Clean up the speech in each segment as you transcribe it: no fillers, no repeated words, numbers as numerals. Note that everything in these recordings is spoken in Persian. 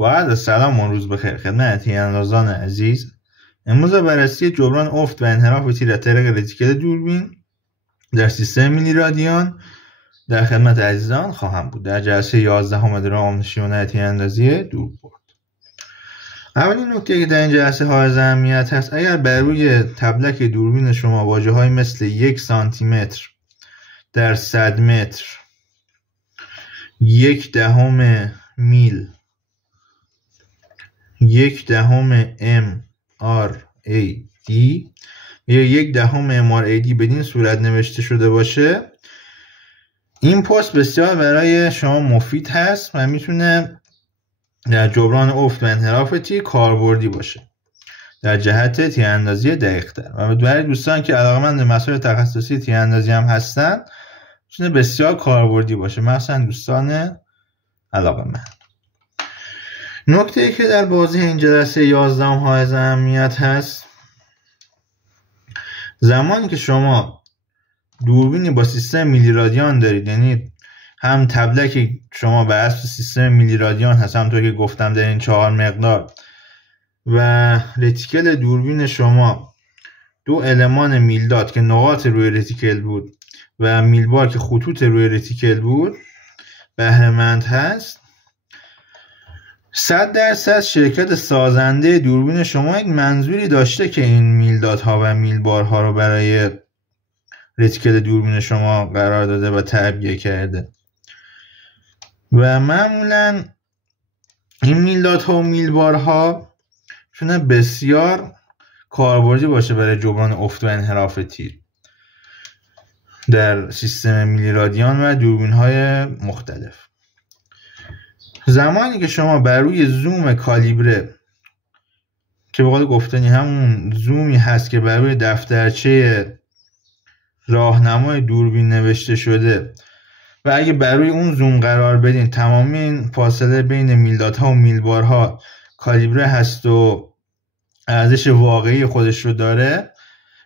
با عرض سلام و روز بخیر خدمت تیراندازان عزیز. امروز بررسی جبران افت و انحراف تیر از طریق رتیکل دوربین در سیستم میلی رادیان در خدمت عزیزان خواهم بود در جلسه 11 درام نشیمن تیراندازی دوربرد. اولین نکته که در این جلسه حائز اهمیت هست، اگر بر روی تبلک دوربین شما واژه‌های مثل 1 سانتیمتر در 100 متر، 1/10 میل، 1/10 MRAD یا 1/10 MRAD بدین صورت نوشته شده باشه، این پست بسیار برای شما مفید هست و میتونه در جبران افت و انحراف تیر کاربردی باشه در جهت تیراندازی دقیق‌تر. و برای دوستان که علاقه‌مند به مسائل تخصصی تیراندازی هم هستن میتونه بسیار کاربردی باشه، مثلا دوستان علاقه‌مند. نکته‌ای که در بازی این جلسه 11 حائز اهمیت هست، زمانی که شما دوربینی با سیستم میلی رادیان دارید، یعنی هم تبلک شما بر اساس سیستم میلی رادیان هست، همونطور که گفتم در این 4 مقدار، و رتیکل دوربین شما 2 المان میلدات که نقاط روی رتیکل بود و میلبار که خطوط روی رتیکل بود بهره‌مند هست، 100% شرکت سازنده دوربین شما یک منظوری داشته که این میلدات ها و میلبارها رو برای رتیکل دوربین شما قرار داده و تعبیه کرده و معمولا این میلدات ها و میلبارها میتونه بسیار کاربردی باشه برای جبران افت و انحراف تیر در سیستم میلی رادیان و دوربین های مختلف. زمانی که شما بر روی زوم کالیبره که به قول گفتنی همون زومی هست که بر روی دفترچه راهنمای دوربین نوشته شده و اگه بر روی اون زوم قرار بدین تمامی این فاصله بین میلدات ها و میلبارها کالیبره هست و ارزش واقعی خودش رو داره،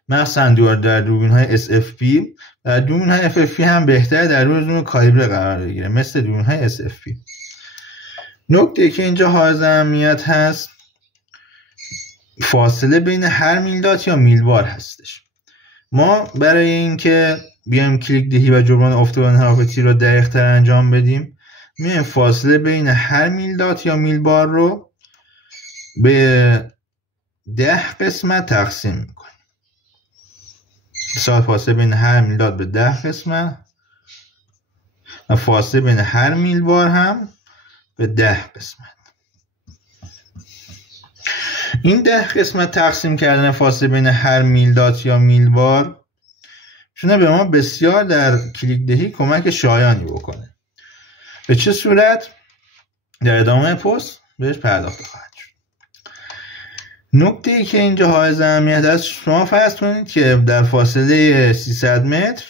مثلا در دوربین های SFP، در دوربین های FFP هم بهتره در روی زوم کالیبره قرار بگیره مثل دوربین های SFP. نکته که اینجا حائز اهمیت هست، فاصله بین هر میلدات یا میلبار هستش. ما برای اینکه بیایم کلیک دهی و جبران افت و انحراف تیر رو دقیق‌تر انجام بدیم، میایم فاصله بین هر میلدات یا میلبار رو به 10 قسمت تقسیم میکنیم. فاصله بین هر میلدات به 10 قسمت و فاصله بین هر میلبار هم به 10 قسمت. این 10 قسمت تقسیم کردن فاصله بین هر میلدات یا میلبار میتونه به ما بسیار در کلیک دهی کمک شایانی بکنه. به چه صورت؟ در ادامه پست بهش پرداخت خواهد شد. نکته‌ای که اینجا حائز اهمیت است، شما فرض کنید که در فاصله 300 متر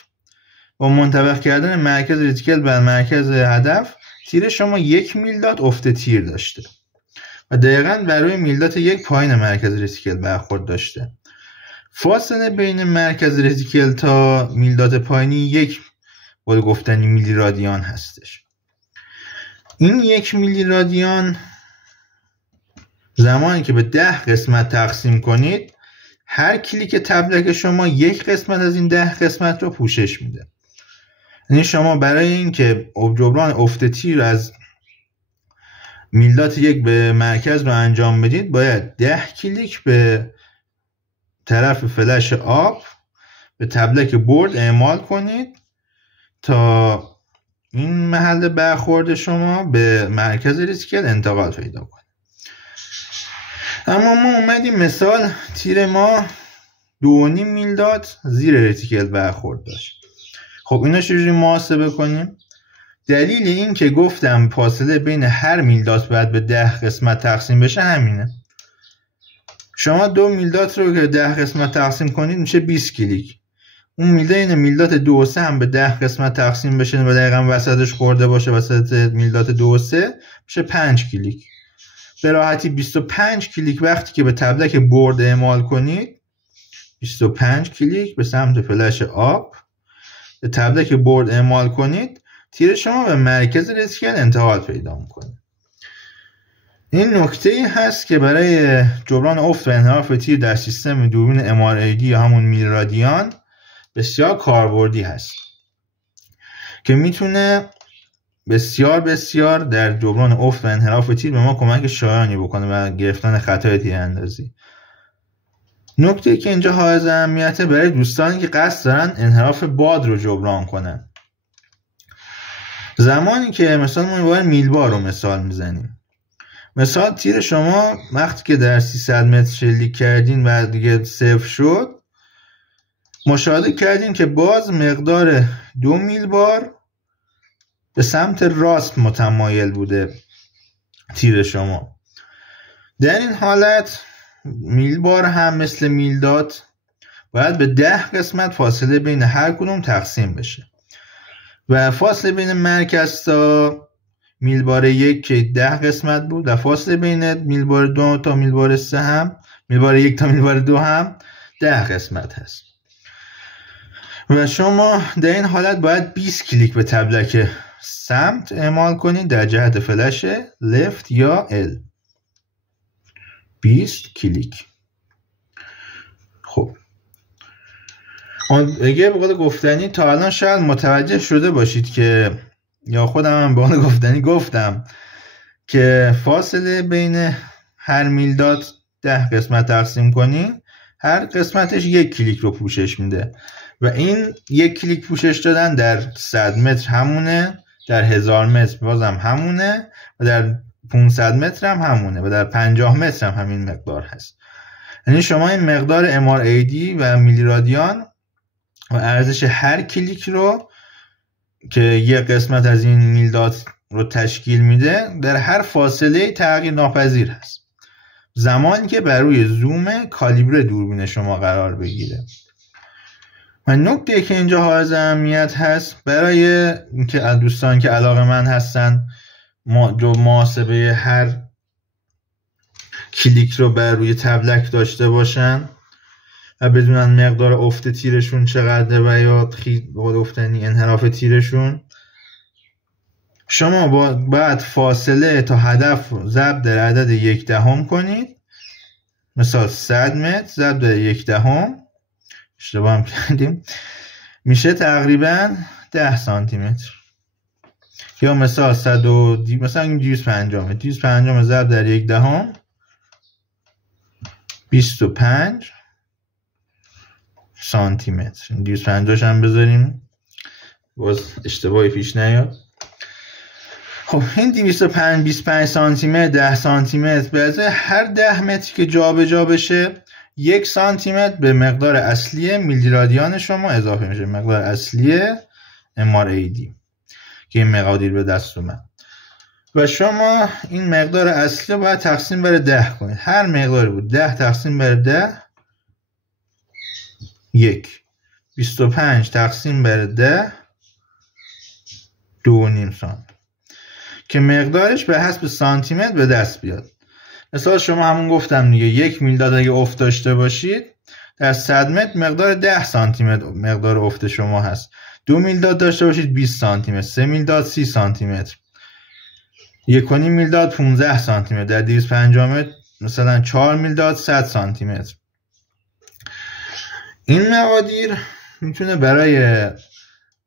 با منطبق کردن مرکز رتیکل بر مرکز هدف تیر شما 1 میلدات افت تیر داشته و دقیقاً برای میلدات 1 پایین مرکز رتیکل برخورد داشته. فاصله بین مرکز رتیکل تا میلدات پایینی 1 با گفتنی میلی رادیان هستش. این 1 میلی رادیان زمانی که به 10 قسمت تقسیم کنید، هر کلیک تبلک شما 1 قسمت از این 10 قسمت رو پوشش میده. یعنی شما برای اینکه جبران افت تیر از میلدات 1 به مرکز رو انجام بدید، باید 10 کلیک به طرف فلش آب به تبلک برد اعمال کنید تا این محل برخورد شما به مرکز رتیکل انتقال پیدا کنه. اما ما اومدیم مثال تیر ما 2.5 میلدات زیر رتیکل برخورد داشت. خب اینا چجوری محاسبه کنیم؟ دلیل این که گفتم فاصله بین هر میلدات باید به 10 قسمت تقسیم بشه همینه. شما 2 میلدات رو که 10 قسمت تقسیم کنید میشه 20 کلیک. اون میلدات 2 و 3 هم به 10 قسمت تقسیم بشه و دقیقا وسطش خورده باشه، وسط میلدات 2 و 3 میشه 5 کلیک. به راحتی 25 کلیک وقتی که به تبلک برد اعمال کنید، 25 کلیک به سمت فلش آب به تبلک برد اعمال کنید، تیر شما به مرکز رتیکل انتقال پیدا میکنه. این نکته ای هست که برای جبران افت و انحراف تیر در سیستم دوربین MRAD یا همون میلرادیان بسیار کاربردی هست که میتونه بسیار بسیار در جبران افت و انحراف تیر به ما کمک شایانی بکنه و گرفتن خطای تیراندازی. نکته که اینجا حائز اهمیته برای دوستانی که قصد دارن انحراف باد رو جبران کنن. زمانی که مثلا ما باید میلبار رو مثال میزنیم، مثلا تیر شما وقتی که در 300 متر شلیک کردین و دیگه صفر شد، مشاهده کردین که باز مقدار 2 میلبار به سمت راست متمایل بوده تیر شما. در این حالت میلبار هم مثل میلداد باید به 10 قسمت فاصله بین هر کدوم تقسیم بشه و فاصله بین مرکز تا میلبار 1 که 10 قسمت بود و فاصله بین میلبار 2 تا میلبار 3 هم، میلبار 1 تا میلبار 2 هم 10 قسمت هست و شما در این حالت باید 20 کلیک به تبلک سمت اعمال کنید در جهت فلش لفت یا L. 20 کلیک. خب اگه به قول گفتنی تا الان شاید متوجه شده باشید که یا خودم هم به قول گفتنی گفتم که فاصله بین هر میلداد 10 قسمت تقسیم کنین، هر قسمتش 1 کلیک رو پوشش میده و این 1 کلیک پوشش دادن در 100 متر همونه، در 1000 متر بازم همونه و در 500 متر هم همونه و در 50 متر هم همین مقدار هست. یعنی شما این مقدار MRAD و میلیرادیان و ارزش هر کلیک رو که یک قسمت از این میلداد رو تشکیل میده در هر فاصله تغییر ناپذیر هست زمانی که بر روی زوم کالیبر دوربین شما قرار بگیره. و نکته که اینجا حائز اهمیت هست برای اینکه دوستان که علاقه‌مند هستن محاسبه هر کلیک رو بر روی تبلک داشته باشن و بدونن مقدار افت تیرشون چقدره و یا گفتنی انحراف تیرشون، شما باید فاصله تا هدف ضرب در عدد 1/10 کنید. مثلا 100 متر ضرب در 1/10 اشتباه هم کردیم میشه تقریبا 10 سانتی متر. یا مثلا 100 مثلا 250 متر 250 ضرب در 1/10 25 سانتی متر. 250 هم بذاریم باز اشتباهی پیش نیاد. خب این 25 سانتی متر 10 سانتی متر به ازای هر 10 متر که جابجا بشه 1 سانتی متر به مقدار اصلی میلیرادیان شما اضافه میشه، مقدار اصلی MRAD که این مقادیر به دست اومد و شما این مقدار اصلی رو باید تقسیم بر 10 کنید. هر مقداری بود 10 تقسیم بر 10 1. 25 تقسیم بر 10 2.5 سانتی که مقدارش به حسب سانتی متر به دست بیاد. مثلا شما همون گفتم دیگه 1 میلداد اگه افت داشته باشید در 100 متر مقدار 10 سانتی متر مقدار افت شما هست. 2 میلداد داشته باشید 20 سانتی متر، 3 میلداد 30 سانتی متر، 1.5 میلداد 15 سانتی متر، در 250 متر مثلا 4 میلداد 100 سانتی متر. این مقادیر میتونه برای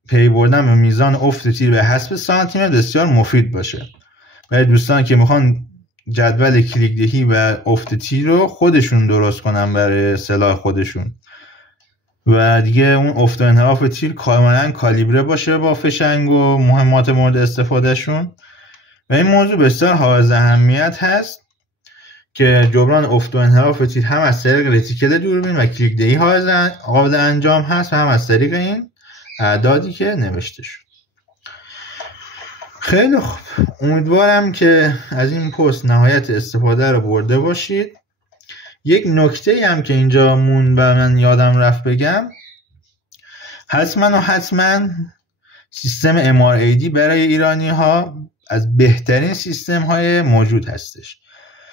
پی بردن به میزان افت تیر به حسب سانتی متر بسیار مفید باشه برای دوستان که میخوان جدول کلیک دهی و افت تیر رو خودشون درست کنن برای سلاح خودشون و دیگه اون افت و انحراف تیر کاملا کالیبره باشه با فشنگ و مهمات مورد استفادهشون. و این موضوع بسیار حائز اهمیت هست که جبران افت و انحراف تیر هم از طریق رتیکل دوربین و کلیک دهی قابل انجام هست و هم از طریق این اعدادی که نوشته شد. خیلی خوب، امیدوارم که از این پست نهایت استفاده رو برده باشید. یک نکته هم که اینجا مون و من یادم رفت بگم، حتما سیستم MRAD برای ایرانی ها از بهترین سیستم های موجود هستش.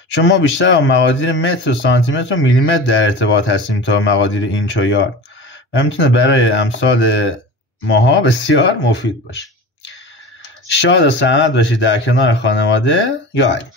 شما بیشتر با مقادیر متر و سانتی متر و میلیمتر در ارتباط هستیم تا مقادیر اینچ و یارد و میتونه برای امثال ماها بسیار مفید باشه. شاد و سلامت باشید در کنار خانواده یا علیم.